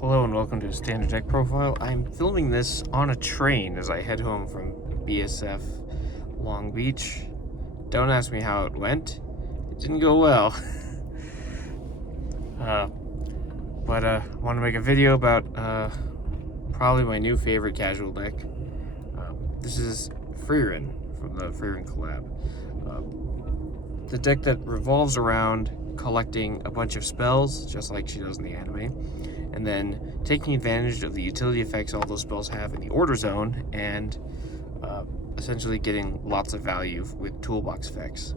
Hello and welcome to a standard deck profile. I'm filming this on a train as I head home from BSF Long Beach. Don't ask me how it went. It didn't go well. But I want to make a video about probably my new favorite casual deck. This is Frieren from the Frieren collab. The deck that revolves around collecting a bunch of spells, just like she does in the anime, and then taking advantage of the utility effects all those spells have in the order zone, and essentially getting lots of value with toolbox effects.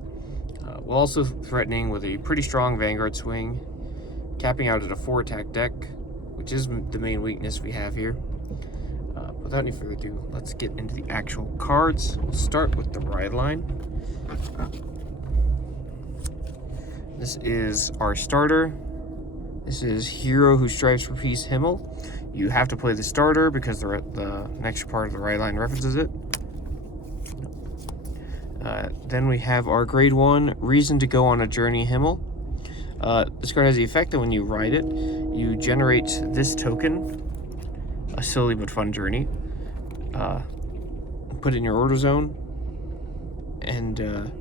While also threatening with a pretty strong Vanguard swing, capping out at a 4-attack deck, which is the main weakness we have here. Without any further ado, let's get into the actual cards. We'll start with the ride line. This is our starter. This is Hero Who Strives for Peace, Himmel. You have to play the starter because the next part of the ride line references it. Then we have our grade 1, Reason to Go on a Journey, Himmel. This card has the effect that when you ride it, you generate this token, a silly but fun journey. Put it in your order zone, and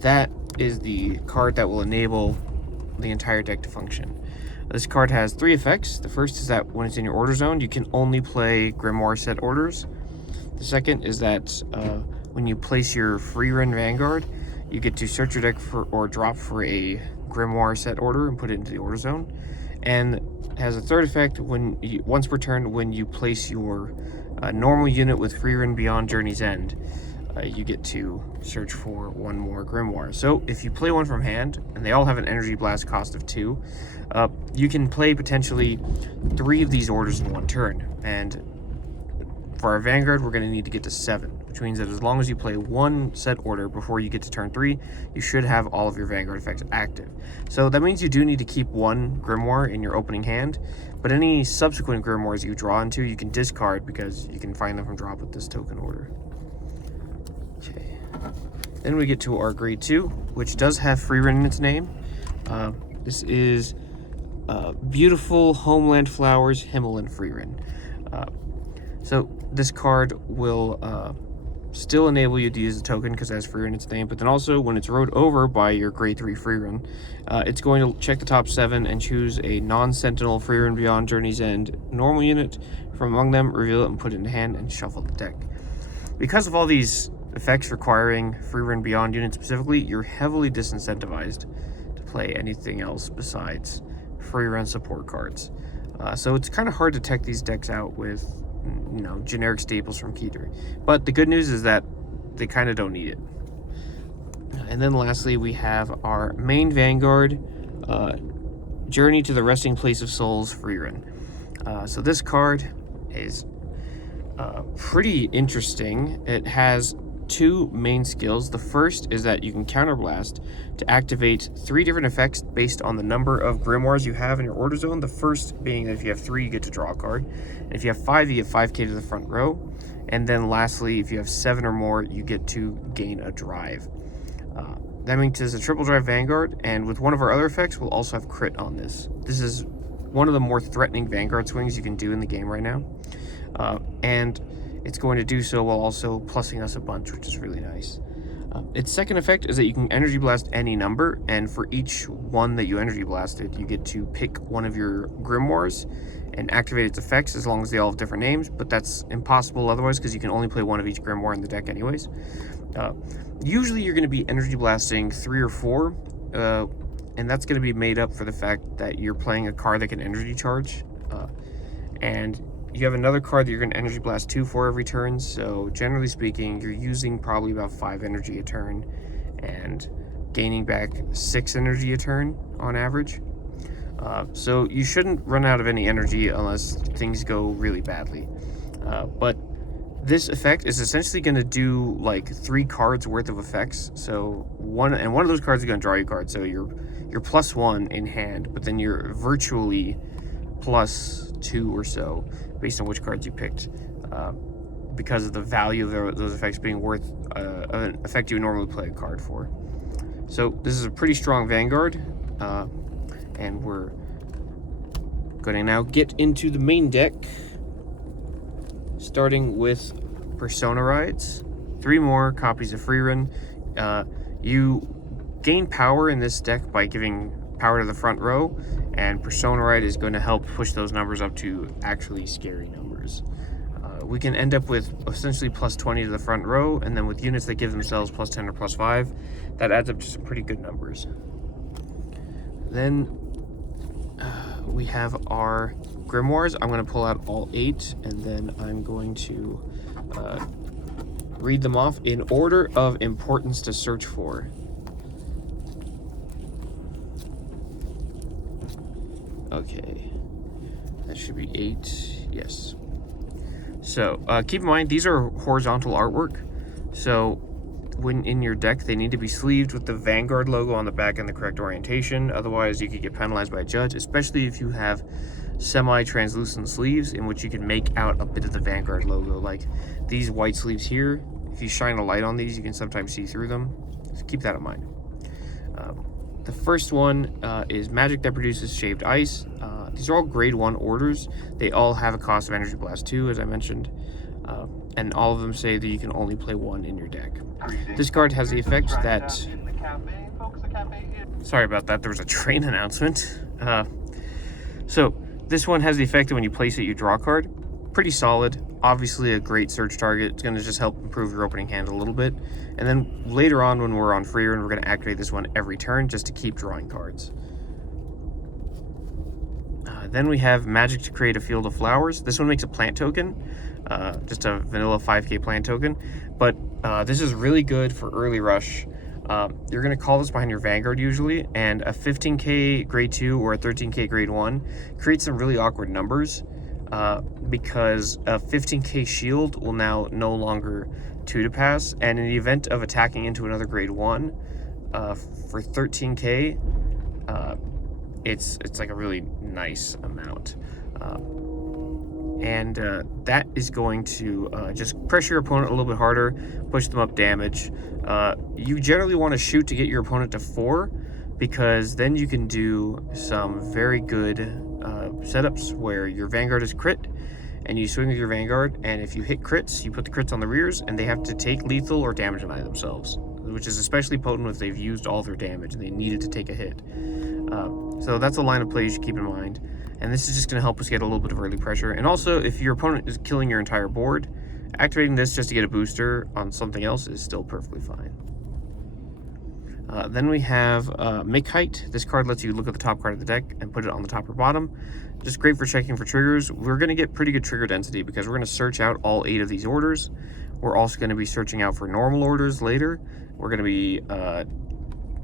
that is the card that will enable the entire deck to function. This card has 3 effects. The first is that when it's in your order zone, you can only play Grimoire set orders. The second is that when you place your Frieren Vanguard, you get to search your deck for or drop for a Grimoire set order and put it into the order zone. And it has a third effect when once per turn, when you place your normal unit with Frieren Beyond Journey's End, you get to search for one more Grimoire. So if you play one from hand, and they all have an energy blast cost of 2, you can play potentially 3 of these orders in one turn. And for our Vanguard, we're going to need to get to 7, which means that as long as you play one set order before you get to turn 3, you should have all of your Vanguard effects active. So that means you do need to keep one Grimoire in your opening hand, but any subsequent Grimoires you draw into, you can discard because you can find them from drop with this token order. Okay. Then we get to our grade 2, which does have Frieren in its name. This is Beautiful Homeland Flowers, Himmel and Frieren. So this card will still enable you to use the token because it has Frieren in its name, but then also when it's rode over by your grade 3 Frieren, it's going to check the top 7 and choose a non-sentinel Frieren Beyond Journey's End normal unit from among them, reveal it and put it in hand, and shuffle the deck. Because of all these effects requiring Frieren Beyond units specifically, you're heavily disincentivized to play anything else besides Frieren support cards. So it's kind of hard to tech these decks out with, you know, generic staples from Keter. But the good news is that they kind of don't need it. And then lastly, we have our main Vanguard, Journey to the Resting Place of Souls, Frieren. So this card is pretty interesting. It has 2 main skills. The first is that you can counterblast to activate 3 different effects based on the number of Grimoires you have in your order zone. The first being that if you have 3, you get to draw a card. And if you have 5, you get 5k to the front row. And then lastly, if you have 7 or more, you get to gain a drive. That means it's a triple drive Vanguard, and with one of our other effects, we'll also have crit on this. This is one of the more threatening Vanguard swings you can do in the game right now. And it's going to do so while also plussing us a bunch, which is really nice. Its second effect is that you can energy blast any number, and for each one that you energy blasted, you get to pick one of your Grimoires and activate its effects as long as they all have different names, but that's impossible otherwise because you can only play one of each Grimoire in the deck anyways. Usually you're going to be energy blasting 3 or 4, and that's going to be made up for the fact that you're playing a card that can energy charge, and you have another card that you're going to energy blast 2 for every turn, so generally speaking, you're using probably about 5 energy a turn and gaining back 6 energy a turn on average. So you shouldn't run out of any energy unless things go really badly. But this effect is essentially going to do like 3 cards worth of effects. So one of those cards is going to draw you cards. So you're +1 in hand, but then you're virtually +2 or so based on which cards you picked, because of the value of those effects being worth an effect you would normally play a card for. So this is a pretty strong Vanguard, and we're going to now get into the main deck, starting with Persona Rides. 3 more copies of Frieren. You gain power in this deck by giving power to the front row, and Persona Ride is going to help push those numbers up to actually scary numbers. We can end up with essentially plus 20 to the front row, and then with units that give themselves plus 10 or plus 5, that adds up to some pretty good numbers. Then we have our Grimoires. I'm going to pull out all 8, and then I'm going to read them off in order of importance to search for. Okay, that should be 8, yes. So keep in mind, these are horizontal artwork, so when in your deck, they need to be sleeved with the Vanguard logo on the back in the correct orientation. Otherwise, you could get penalized by a judge, especially if you have semi-translucent sleeves in which you can make out a bit of the Vanguard logo. Like these white sleeves here, if you shine a light on these, you can sometimes see through them. So keep that in mind. The first one is Magic that produces shaved ice. These are all grade 1 orders. They all have a cost of Energy Blast 2, as I mentioned. And all of them say that you can only play 1 in your deck. This card has the effect that... Sorry about that, there was a train announcement. So this one has the effect that when you place it, you draw a card. Pretty solid. Obviously a great search target. It's going to just help improve your opening hand a little bit. And then later on when we're on Frieren, we're going to activate this one every turn just to keep drawing cards. Then we have Magic to create a field of flowers. This one makes a plant token, just a vanilla 5k plant token. But this is really good for early rush. You're going to call this behind your Vanguard usually, and a 15k grade 2 or a 13k grade 1 creates some really awkward numbers. Because a 15k shield will now no longer 2 to pass, and in the event of attacking into another grade 1 for 13k, it's like a really nice amount, and that is going to just pressure your opponent a little bit harder, push them up damage. You generally want to shoot to get your opponent to 4, because then you can do some very good setups where your Vanguard is crit and you swing with your Vanguard, and if you hit crits, you put the crits on the rears and they have to take lethal or damage deny themselves, which is especially potent if they've used all their damage and they needed to take a hit. So that's a line of play you should keep in mind, and this is just going to help us get a little bit of early pressure. And also, if your opponent is killing your entire board, activating this just to get a booster on something else is still perfectly fine. Then we have Make Height. This card lets you look at the top card of the deck and put it on the top or bottom. Just great for checking for triggers. We're going to get pretty good trigger density because we're going to search out all 8 of these orders. We're also going to be searching out for normal orders later. We're going to be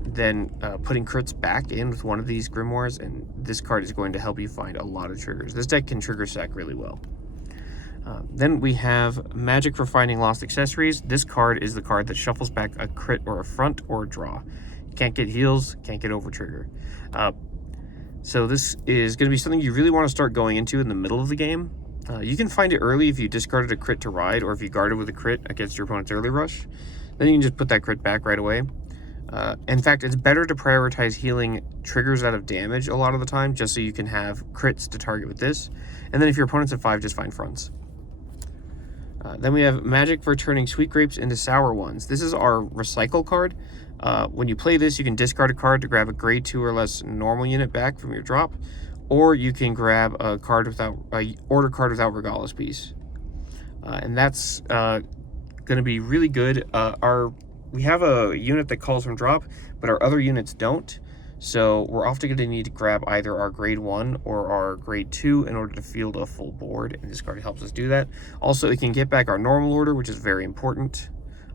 then putting crits back in with one of these Grimoires, and this card is going to help you find a lot of triggers. This deck can trigger stack really well. Then we have Magic for Finding Lost Accessories. This card is the card that shuffles back a crit or a front or a draw. You can't get heals, can't get over trigger. So this is going to be something you really want to start going into in the middle of the game. You can find it early if you discarded a crit to ride, or if you guarded with a crit against your opponent's early rush. Then you can just put that crit back right away. In fact, it's better to prioritize healing triggers out of damage a lot of the time, just so you can have crits to target with this. And then if your opponent's at 5, just find fronts. Then we have Magic for turning sweet grapes into sour ones. This is our recycle card. When you play this, you can discard a card to grab a grade 2 or less normal unit back from your drop, or you can grab a card without order card without Regalis piece, and that's going to be really good. We have a unit that calls from drop, but our other units don't. So we're often going to need to grab either our grade 1 or our grade 2 in order to field a full board, and this card helps us do that. Also, it can get back our normal order, which is very important.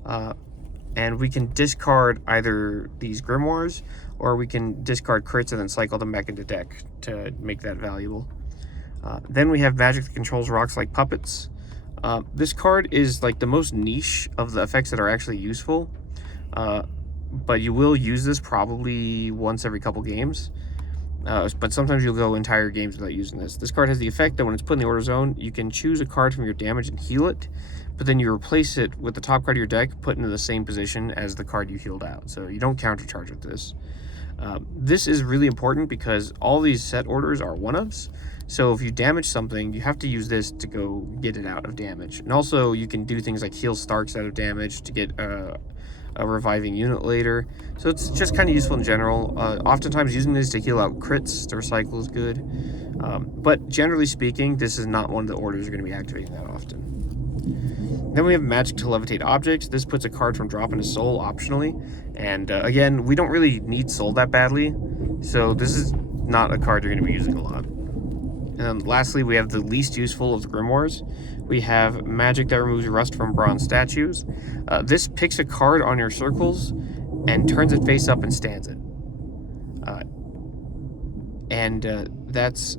And we can discard either these Grimoires, or we can discard crits and then cycle them back into deck to make that valuable. Then we have Magic that controls rocks like puppets. This card is like the most niche of the effects that are actually useful. But you will use this probably once every couple games. But sometimes you'll go entire games without using this. This card has the effect that when it's put in the order zone, you can choose a card from your damage and heal it, but then you replace it with the top card of your deck, put into the same position as the card you healed out. So you don't countercharge with this. This is really important because all these set orders are one-ofs. So if you damage something, you have to use this to go get it out of damage. And also you can do things like heal Starks out of damage to get a reviving unit later. So it's just kind of useful in general. Oftentimes using this to heal out crits to recycle is good. But generally speaking, this is not one of the orders you're going to be activating that often. Then we have Magic to Levitate Objects. This puts a card from drop into Soul optionally. And again, we don't really need Soul that badly. So this is not a card you're going to be using a lot. And then lastly, we have the least useful of the Grimoires. We have Magic that removes Rust from Bronze Statues. This picks a card on your circles and turns it face up and stands it. That's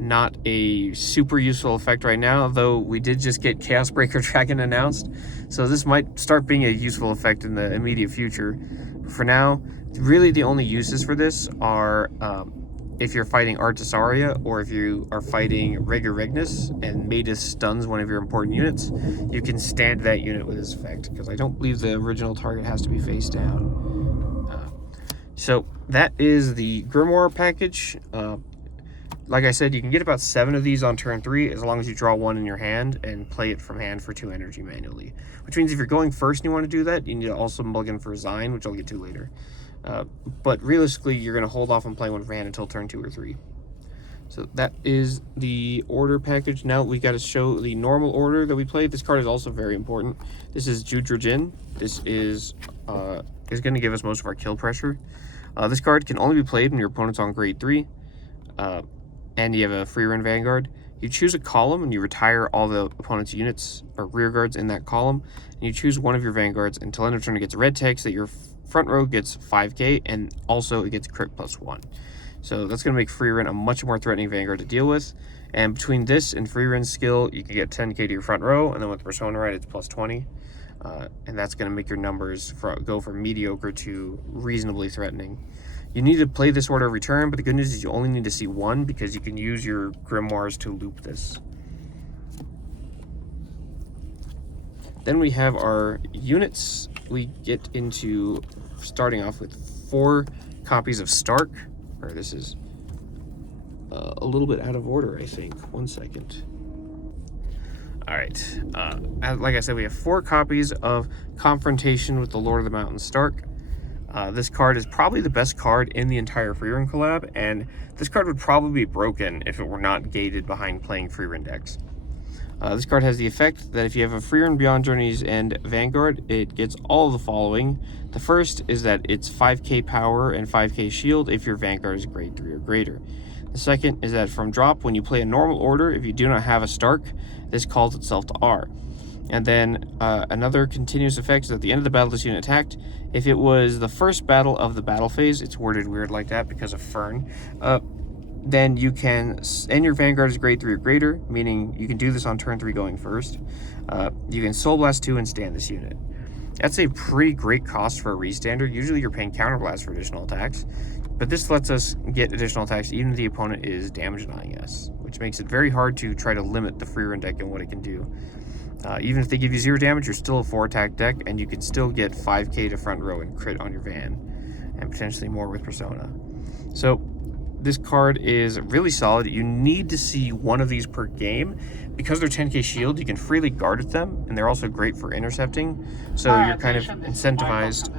not a super useful effect right now, though we did just get Chaos Breaker Dragon announced. So this might start being a useful effect in the immediate future. For now, really the only uses for this are if you're fighting Artisaria, or if you are fighting Regiregnus and Matus stuns one of your important units, you can stand that unit with this effect, because I don't believe the original target has to be face down. So that is the Grimoire package. Like I said, you can get about 7 of these on turn 3 as long as you draw 1 in your hand and play it from hand for 2 energy manually. Which means if you're going first and you want to do that, you need to also mulligan for Zine, which I'll get to later. But realistically, you're going to hold off on playing 1 for hand until turn 2 or 3. So that is the order package. Now we got to show the normal order that we played. This card is also very important. This is Judrojin. This is going to give us most of our kill pressure. This card can only be played when your opponent's on grade 3. And you have a Frieren Vanguard. You choose a column and you retire all the opponent's units or rear guards in that column. And you choose one of your Vanguards until end of turn it gets a red text that your front row gets 5k, and also it gets crit +1. So that's going to make Frieren a much more threatening Vanguard to deal with. And between this and Frieren's skill, you can get 10k to your front row, and then with Persona Rite, it's +20. And that's going to make your numbers go from mediocre to reasonably threatening. You need to play this order every turn, but the good news is you only need to see 1, because you can use your Grimoires to loop this. Then we have our units. We get into starting off with 4 copies of Stark. Or this is a little bit out of order, I think. 1 second. Alright, like I said, we have 4 copies of Confrontation with the Lord of the Mountains Stark. This card is probably the best card in the entire Frieren collab, and this card would probably be broken if it were not gated behind playing Frieren decks. This card has the effect that if you have a Frieren Beyond Journey's End Vanguard, it gets all of the following. The first is that it's 5k power and 5k shield if your Vanguard is grade 3 or greater. The second is that from drop, when you play a normal order, if you do not have a Stark, this calls itself to R. And then another continuous effect is at the end of the battle this unit attacked. If it was the first battle of the battle phase, it's worded weird like that because of Fern, then you can, and your Vanguard is grade 3 or greater, meaning you can do this on turn 3 going first. You can Soul Blast 2 and stand this unit. That's a pretty great cost for a restander. Usually you're paying Counterblast for additional attacks, but this lets us get additional attacks even if the opponent is damage denying us, which makes it very hard to try to limit the Frieren deck and what it can do. Even if they give you 0 damage, you're still a 4-attack deck, and you can still get 5k to front row and crit on your Van, and potentially more with Persona. So this card is really solid. You need to see 1 of these per game. Because they're 10k shield, you can freely guard with them, and they're also great for intercepting, so you're kind of incentivized.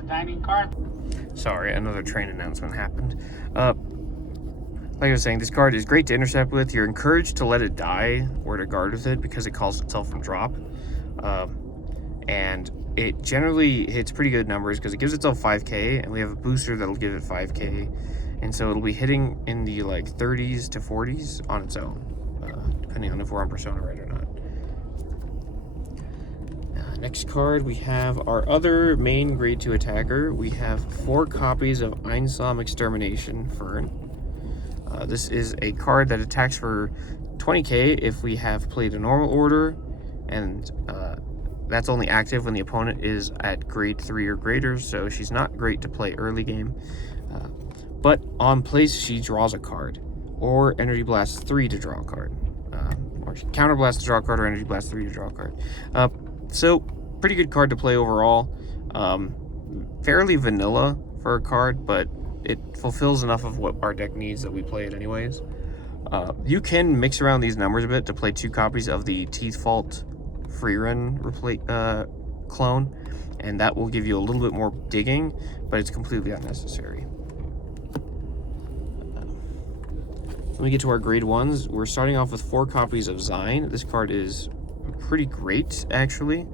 Sorry, another train announcement happened. Like I was saying, this card is great to intercept with. You're encouraged to let it die or to guard with it because it calls itself from drop. And it generally hits pretty good numbers because it gives itself 5k, and we have a booster that'll give it 5k. And so it'll be hitting in the like 30s to 40s on its own, depending on if we're on Persona Rite or not. Next card, we have our other main grade 2 attacker. We have 4 copies of Einsaam Extermination Fern. This is a card that attacks for 20k if we have played a normal order, and that's only active when the opponent is at grade 3 or greater, so she's not great to play early game. But on place, she draws a card, or Energy Blast 3 to draw a card, or Counter Blast to draw a card, or Energy Blast 3 to draw a card. So pretty good card to play overall. Fairly vanilla for a card, but it fulfills enough of what our deck needs that we play it anyways. You can mix around these numbers a bit to play 2 copies of the Teeth Fault Frieren clone, and that will give you a little bit more digging, but it's completely unnecessary. When we get to our grade 1s, we're starting off with 4 copies of Zine. This card is pretty great, actually.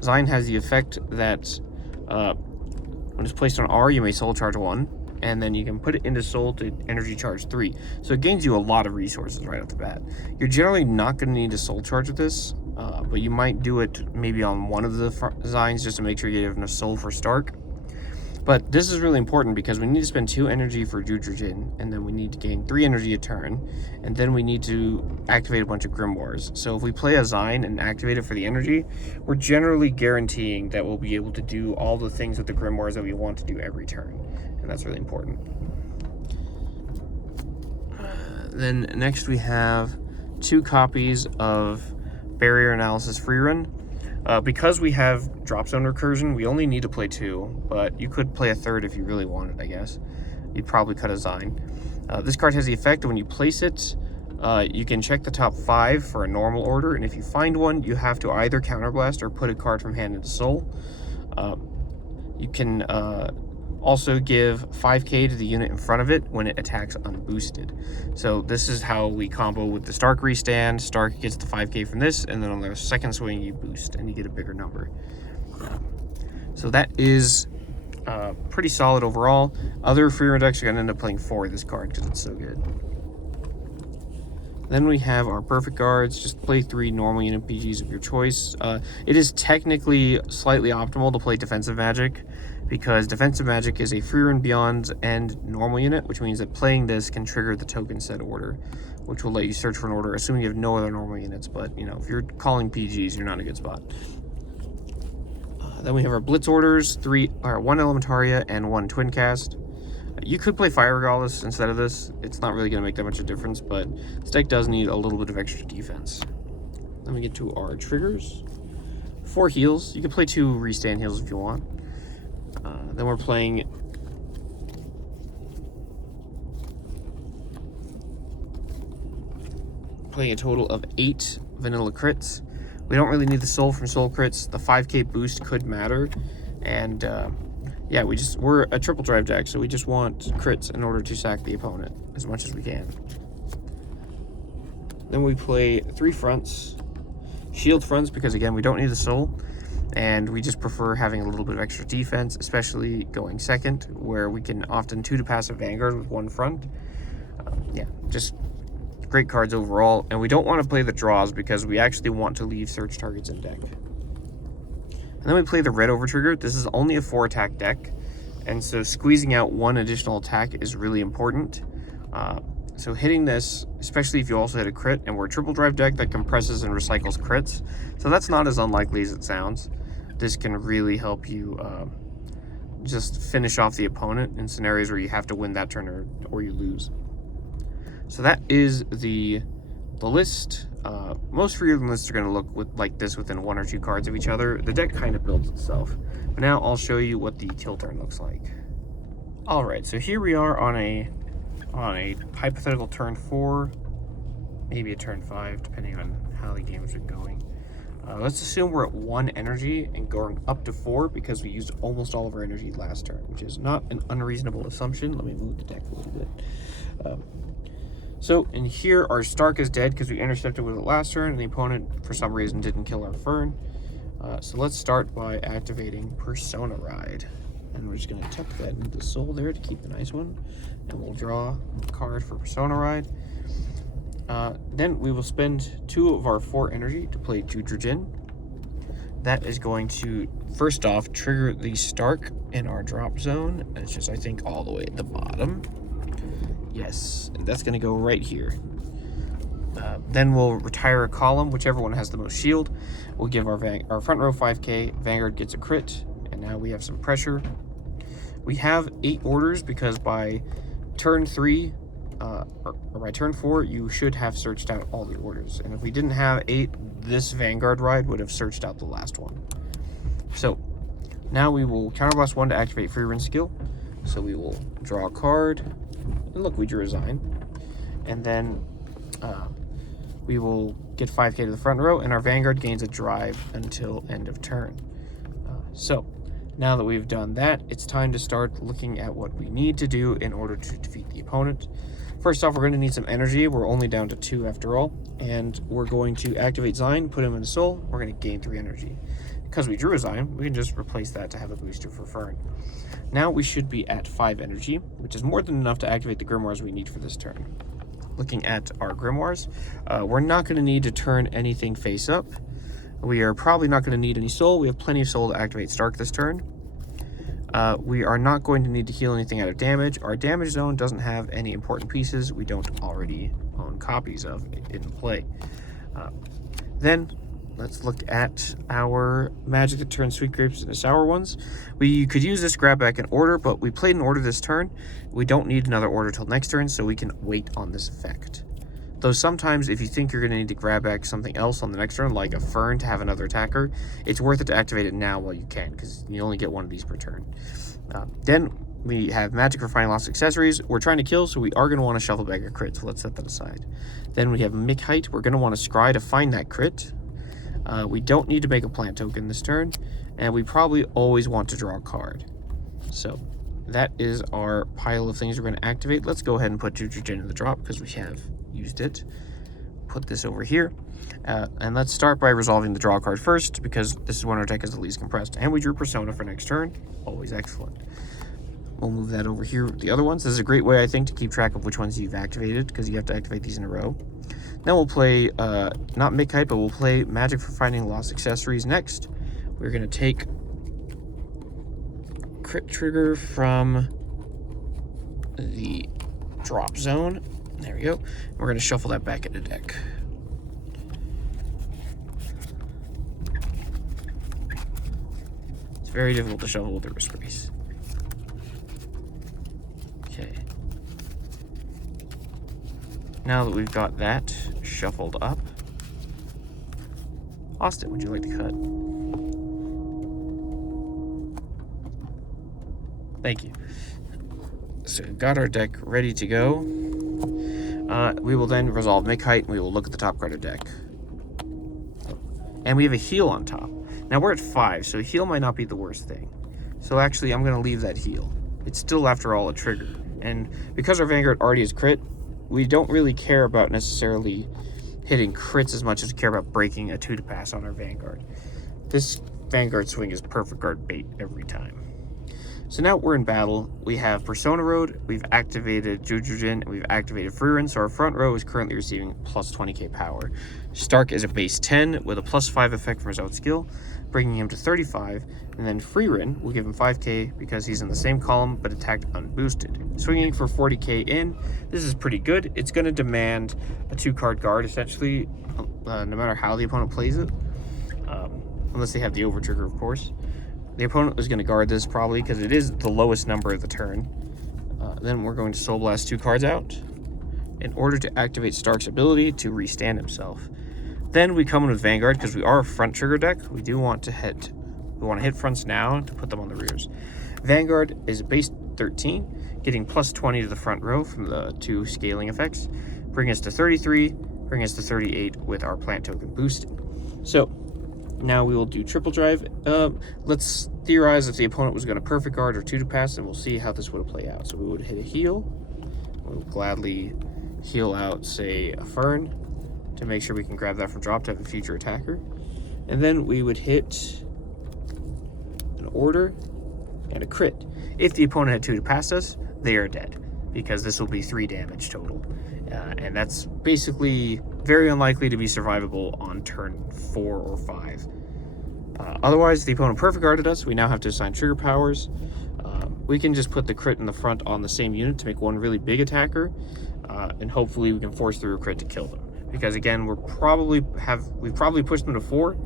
Zine has the effect that when it's placed on R, you may soul charge 1, and then you can put it into soul to energy charge 3. So it gains you a lot of resources right off the bat. You're generally not going to need to soul charge with this, but you might do it maybe on one of the Zines just to make sure you have enough soul for Stark. But this is really important because we need to spend 2 energy for Jujurjin, and then we need to gain 3 energy a turn, and then we need to activate a bunch of Grimoires. So if we play a Zine and activate it for the energy, we're generally guaranteeing that we'll be able to do all the things with the Grimoires that we want to do every turn, and that's really important. Then next we have 2 copies of Barrier Analysis Frieren. Because we have Drop Zone Recursion, we only need to play 2, but you could play a 3rd if you really wanted, I guess. You'd probably cut a Zine. This card has the effect that when you place it, you can check the top 5 for a normal order, and if you find one, you have to either Counterblast or put a card from hand into soul. You can also give 5k to the unit in front of it when it attacks unboosted. So this is how we combo with the Stark restand. Stark gets the 5k from this, and then on the second swing you boost and you get a bigger number. So that is pretty solid overall. Other Frieren decks are going to end up playing 4 of this card because it's so good. Then we have our perfect guards. Just play 3 normal unit PGs of your choice. It is technically slightly optimal to play defensive magic, because defensive magic is a Frieren Beyond and normal unit, which means that playing this can trigger the token set order, which will let you search for an order, assuming you have no other normal units. But, you know, if you're calling PGs, you're not in a good spot. Then we have our Blitz orders, 1 Elementaria and 1 Twin Cast. You could play Fire Regardless instead of this. It's not really going to make that much of a difference, but this deck does need a little bit of extra defense. Then we get to our triggers. 4 heals. You can play 2 restand heals if you want. Then we're playing a total of 8 vanilla crits. We don't really need the soul from soul crits. The 5k boost could matter, and yeah, we're a triple drive deck, so we just want crits in order to sack the opponent as much as we can. Then we play 3 fronts, shield fronts, because again we don't need the soul, and we just prefer having a little bit of extra defense, especially going second, where we can often 2 to passive Vanguard with 1 front. Yeah, just great cards overall, and we don't want to play the draws because we actually want to leave search targets in deck. And then we play the red overtrigger. This is only a 4 attack deck, and so squeezing out 1 additional attack is really important. So hitting this, especially if you also hit a crit, and we're a triple drive deck that compresses and recycles crits, so that's not as unlikely as it sounds. This can really help you just finish off the opponent in scenarios where you have to win that turn or you lose. So that is the list. Most Frieren lists are going to look like this within 1 or 2 cards of each other. The deck kind of builds itself. But now I'll show you what the kill turn looks like. Alright, so here we are on a hypothetical turn 4, maybe a turn 5, depending on how the game's been going. Let's assume we're at 1 energy and going up to 4 because we used almost all of our energy last turn, which is not an unreasonable assumption. Let me move the deck a little bit. So in here, our Stark is dead because we intercepted with it last turn, and the opponent, for some reason, didn't kill our Fern. So let's start by activating Persona Ride. And we're just going to tuck that into the soul there to keep the nice one. And we'll draw a card for Persona Ride. Then we will spend 2 of our 4 energy to play Jujurjin. That is going to, first off, trigger the Stark in our drop zone. It's just, I think, all the way at the bottom. Yes, and that's going to go right here. Then we'll retire a column, whichever one has the most shield. We'll give our front row 5k, Vanguard gets a crit, and now we have some pressure. We have 8 orders because by turn 3, or by turn 4, you should have searched out all the orders. And if we didn't have 8, this Vanguard ride would have searched out the last one. So now we will counterblast 1 to activate Frieren skill. So we will draw a card. And look, we drew a Zine. And then we will get 5k to the front row, and our Vanguard gains a drive until end of turn. So now that we've done that, it's time to start looking at what we need to do in order to defeat the opponent. First off, we're going to need some energy. We're only down to 2 after all, and we're going to activate Zine, put him in a soul. We're going to gain 3 energy. Because we drew a Zine, we can just replace that to have a booster for Frieren. Now we should be at 5 energy, which is more than enough to activate the Grimoires we need for this turn. Looking at our Grimoires, we're not going to need to turn anything face up. We are probably not going to need any soul. We have plenty of soul to activate Stark this turn. We are not going to need to heal anything out of damage. Our damage zone doesn't have any important pieces we don't already own copies of in play. Then let's look at our magic that turns sweet grapes into sour ones. We could use this grab back in order, but we played an order this turn. We don't need another order till next turn, so we can wait on this effect. Though sometimes if you think you're going to need to grab back something else on the next turn, like a Frieren to have another attacker, it's worth it to activate it now while you can, because you only get 1 of these per turn. Then we have magic for finding lost accessories. We're trying to kill, so we are going to want to shuffle back a crit, so let's set that aside. Then we have Mick Height. We're going to want to scry to find that crit. We don't need to make a plant token this turn, and we probably always want to draw a card. So that is our pile of things we're going to activate. Let's go ahead and put Jujugen in the drop because we have used it. Put this over here, and let's start by resolving the draw card first, because this is when our deck is the least compressed, and we drew Persona for next turn. Always excellent. We'll move that over here with the other ones. This is a great way, I think, to keep track of which ones you've activated, because you have to activate these in a row. Then we'll play, not Mick Height, but we'll play Magic for Finding Lost Accessories next. We're going to take Crit Trigger from the drop zone. There we go. We're going to shuffle that back into deck. It's very difficult to shuffle with the wrist brace. Okay. Now that we've got that shuffled up, Austin, would you like to cut? Thank you. So we've got our deck ready to go. We will then resolve Mick Height, and we will look at the top card of deck. And we have a heal on top. Now we're at 5, so heal might not be the worst thing. So actually, I'm going to leave that heal. It's still, after all, a trigger. And because our Vanguard already is crit, we don't really care about necessarily hitting crits as much as we care about breaking a 2 to pass on our Vanguard. This Vanguard swing is perfect guard bait every time. So now we're in battle. We have Persona Road, we've activated Jujugen, and we've activated Frieren, so our front row is currently receiving plus 20k power. Stark is a base 10 with a plus 5 effect from his out skill, bringing him to 35, and then Frieren will give him 5k because he's in the same column but attacked unboosted. Swinging for 40k in, this is pretty good. It's going to demand a 2-card guard, essentially, no matter how the opponent plays it, unless they have the over trigger, of course. The opponent is going to guard this probably because it is the lowest number of the turn. Then we're going to Soul Blast 2 cards out in order to activate Stark's ability to restand himself. Then we come in with Vanguard because we are a front trigger deck. We want to hit fronts now to put them on the rears. Vanguard is a base 13, getting plus 20 to the front row from the 2 scaling effects, bring us to 33, bring us to 38 with our plant token boosted. So now we will do triple drive. Let's theorize if the opponent was going to perfect guard or 2 to pass, and we'll see how this would play out. So we would hit a heal. We'll gladly heal out, say, a Frieren to make sure we can grab that from drop to have a future attacker. And then we would hit an order and a crit. If the opponent had 2 to pass us, they are dead, because this will be 3 damage total. And that's basically very unlikely to be survivable on turn 4 or 5. Otherwise, the opponent perfect guarded us. We now have to assign trigger powers. We can just put the crit in the front on the same unit to make one really big attacker, and hopefully we can force through a crit to kill them. Because again, we've probably pushed them to 4,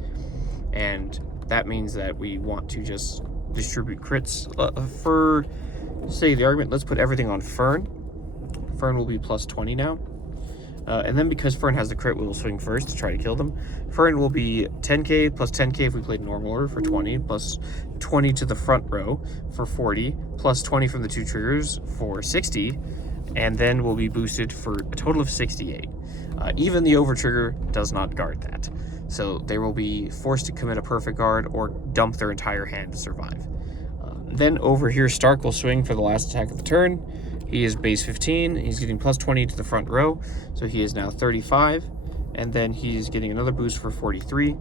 and that means that we want to just distribute crits. For say the argument, let's put everything on Frieren. Frieren will be plus 20 now. And then because Frieren has the crit, we will swing first to try to kill them. Frieren will be 10k plus 10k if we played normal order for 20, plus 20 to the front row for 40, plus 20 from the 2 triggers for 60, and then we'll be boosted for a total of 68. Even the over-trigger does not guard that. So they will be forced to commit a perfect guard or dump their entire hand to survive. Then over here, Stark will swing for the last attack of the turn. He is base 15. He's getting plus 20 to the front row, so he is now 35. And then he's getting another boost for 43,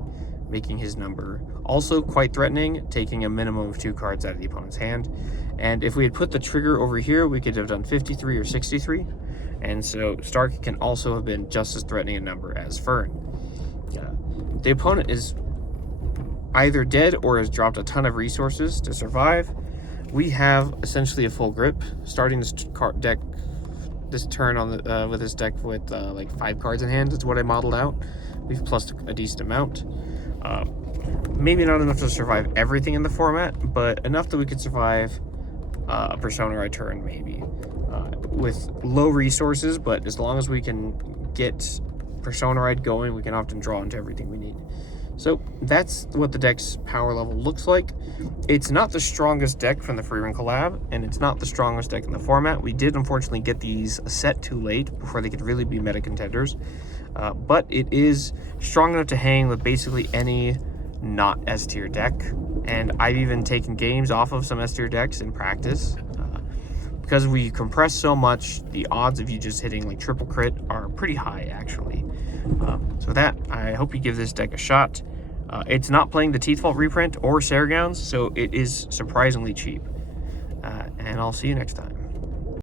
making his number also quite threatening, taking a minimum of 2 cards out of the opponent's hand. And if we had put the trigger over here, we could have done 53 or 63. And so Stark can also have been just as threatening a number as Frieren. The opponent is either dead or has dropped a ton of resources to survive. We have essentially a full grip, starting this deck this turn on the with this deck with like 5 cards in hand. Is what I modeled out. We've plussed a decent amount. Maybe not enough to survive everything in the format, but enough that we could survive a Persona Ride turn maybe. With low resources, but as long as we can get Persona Ride going, we can often draw into everything we need. So that's what the deck's power level looks like. It's not the strongest deck from the Frieren collab, and it's not the strongest deck in the format. We did unfortunately get these set too late before they could really be meta contenders, but it is strong enough to hang with basically any not S tier deck, and I've even taken games off of some S tier decks in practice. Because we compress so much, the odds of you just hitting like triple crit are pretty high, actually. So that, I hope you give this deck a shot. It's not playing the Teeth Vault reprint or Saragons, so it is surprisingly cheap. And I'll see you next time.